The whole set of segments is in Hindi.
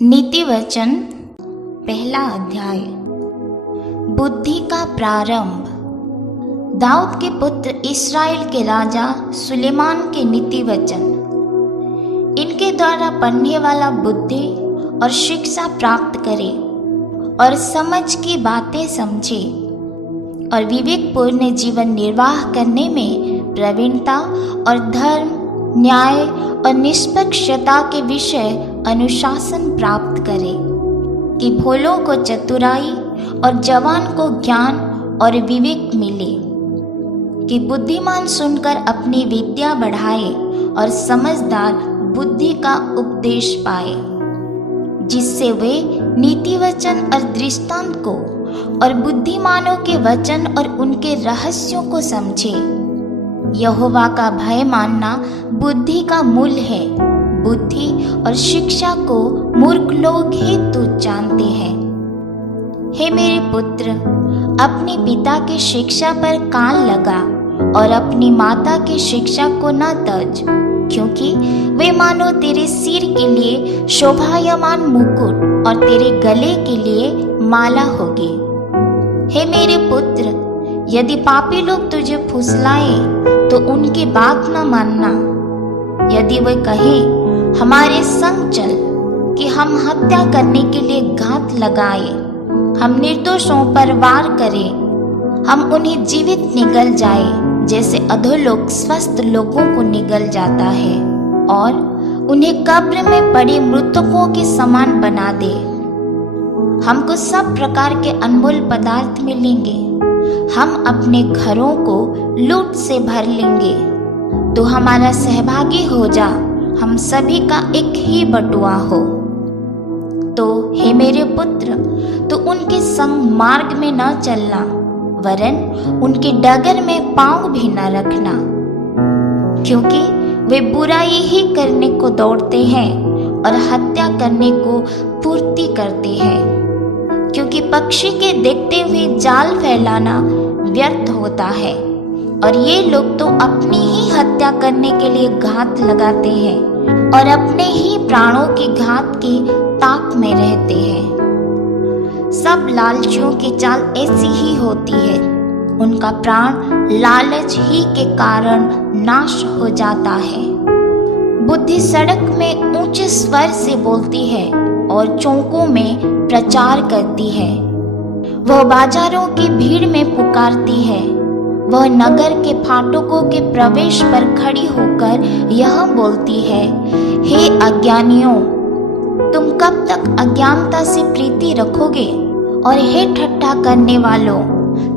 नीति वचन पहला अध्याय। बुद्धि का प्रारंभ। दाऊद के पुत्र इस्राएल के राजा सुलेमान के नीति वचन। इनके द्वारा पढ़ने वाला बुद्धि और शिक्षा प्राप्त करे और समझ की बातें समझे और विवेकपूर्ण जीवन निर्वाह करने में प्रवीणता और धर्म, न्याय और निष्पक्षता के विषय अनुशासन प्राप्त करे, कि भोलों को चतुराई और जवान को ज्ञान और विवेक मिले, कि बुद्धिमान सुनकर अपनी विद्या बढ़ाए और समझदार बुद्धि का उपदेश पाए, जिससे वे नीति वचन और दृष्टांत को और बुद्धिमानों के वचन और उनके रहस्यों को समझे। यहोवा का भय मानना बुद्धि का मूल है। बुद्धि और शिक्षा को मूर्ख लोग ही तुच्छ जानते हैं। हे मेरे पुत्र, अपने पिता की शिक्षा पर कान लगा और अपनी माता की शिक्षा को न तज, क्योंकि वे मानो तेरे सिर के लिए शोभायमान मुकुट और तेरे गले के लिए माला होगी। हे मेरे पुत्र, यदि पापी लोग तुझे फुसलाए तो उनकी बात न मानना। यदि वे कहे हमारे संग चल, कि हम हत्या करने के लिए घात लगाए, हम निर्दोषों पर वार करें, हम उन्हें जीवित निगल जाए, जैसे अधोलोक स्वस्थ लोगों को निगल जाता है, और उन्हें कब्र में पड़े मृतकों के समान बना दे। हमको सब प्रकार के अनमोल पदार्थ मिलेंगे, हम अपने घरों को लूट से भर लेंगे। तो हमारा सहभागी हो जा, हम सभी का एक ही बटुआ हो। तो हे मेरे पुत्र, तो उनके संग मार्ग में न चलना, वरन उनके डगर में पांव भी न रखना, क्योंकि वे बुराई ही करने को दौड़ते हैं और हत्या करने को पूर्ति करते हैं। क्योंकि पक्षी के देखते हुए जाल फैलाना व्यर्थ होता है, और ये लोग तो अपनी ही हत्या करने के लिए घात लगाते हैं और अपने ही प्राणों की घात की ताक में रहते हैं। सब लालचियों की चाल ऐसी ही होती है, उनका प्राण लालच ही के कारण नाश हो जाता है। बुद्धि सड़क में ऊंचे स्वर से बोलती है और चौकों में प्रचार करती है। वह बाजारों की भीड़ में पुकारती है, वह नगर के फाटकों के प्रवेश पर खड़ी होकर यह बोलती है, हे अज्ञानियों, तुम कब तक अज्ञानता से प्रीति रखोगे? और हे ठट्ठा करने वालों,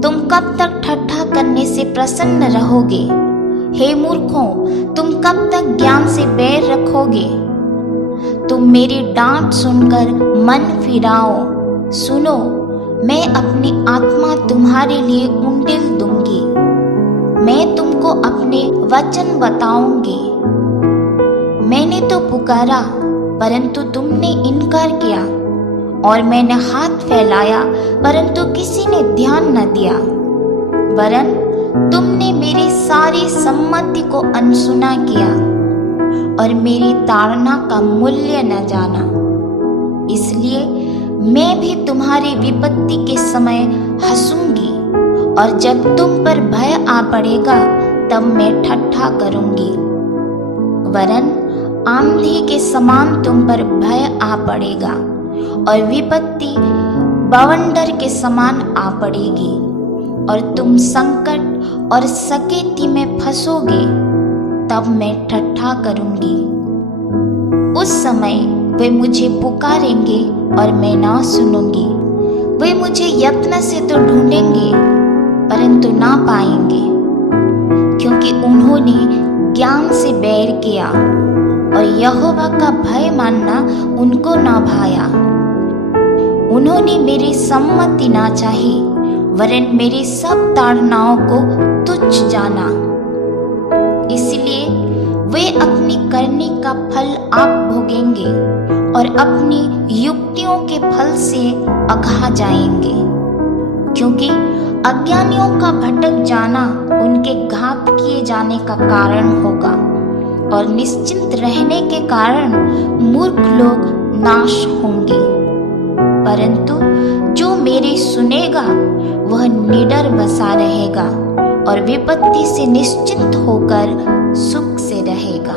तुम कब तक ठट्ठा करने से प्रसन्न रहोगे? हे मूर्खों, तुम कब तक ज्ञान से बैर रखोगे? तुम मेरी डांट सुनकर मन फिराओ। सुनो, मैं अपनी आत्मा तुम्हारे लिए उंडेल दूंगी, मैं तुमको अपने वचन बताऊंगी। मैंने तो पुकारा, परंतु तुमने इनकार किया, और मैंने हाथ फैलाया, परंतु किसी ने ध्यान न दिया। वरन तुमने मेरी सारी सम्मति को अनसुना किया और मेरी ताड़ना का मूल्य न जाना। इसलिए मैं भी तुम्हारी विपत्ति के समय हंसूंगी, और जब तुम पर भय आ पड़ेगा तब मैं ठट्ठा करूंगी। वरन आंधी के समान तुम पर भय आ पड़ेगा और विपत्ति बवंडर के समान आ पड़ेगी, और तुम संकट और सकेती में फंसोगे, तब मैं ठट्ठा करूंगी। उस समय वे मुझे पुकारेंगे और मैं ना सुनूंगी। वे मुझे यत्न से तो ढूंढेंगे, परंतु ना पाएंगे, क्योंकि उन्होंने ज्ञान से बैर किया और यहोवा का भय मानना उनको ना भाया। उन्होंने मेरी सम्मति ना चाही, वरन मेरी सब ताड़नाओं को तुच्छ जाना। इसलिए वे अपनी करनी का फल आप भोगेंगे और अपनी युक्तियों के फल से अघा जाएंगे। क्योंकि अज्ञानियों का भटक जाना उनके घात किए जाने का कारण होगा, और निश्चिंत रहने के कारण मूर्ख लोग नाश होंगे, परंतु जो मेरी सुनेगा वह निडर बसा रहेगा और विपत्ति से निश्चिंत होकर सुख से रहेगा।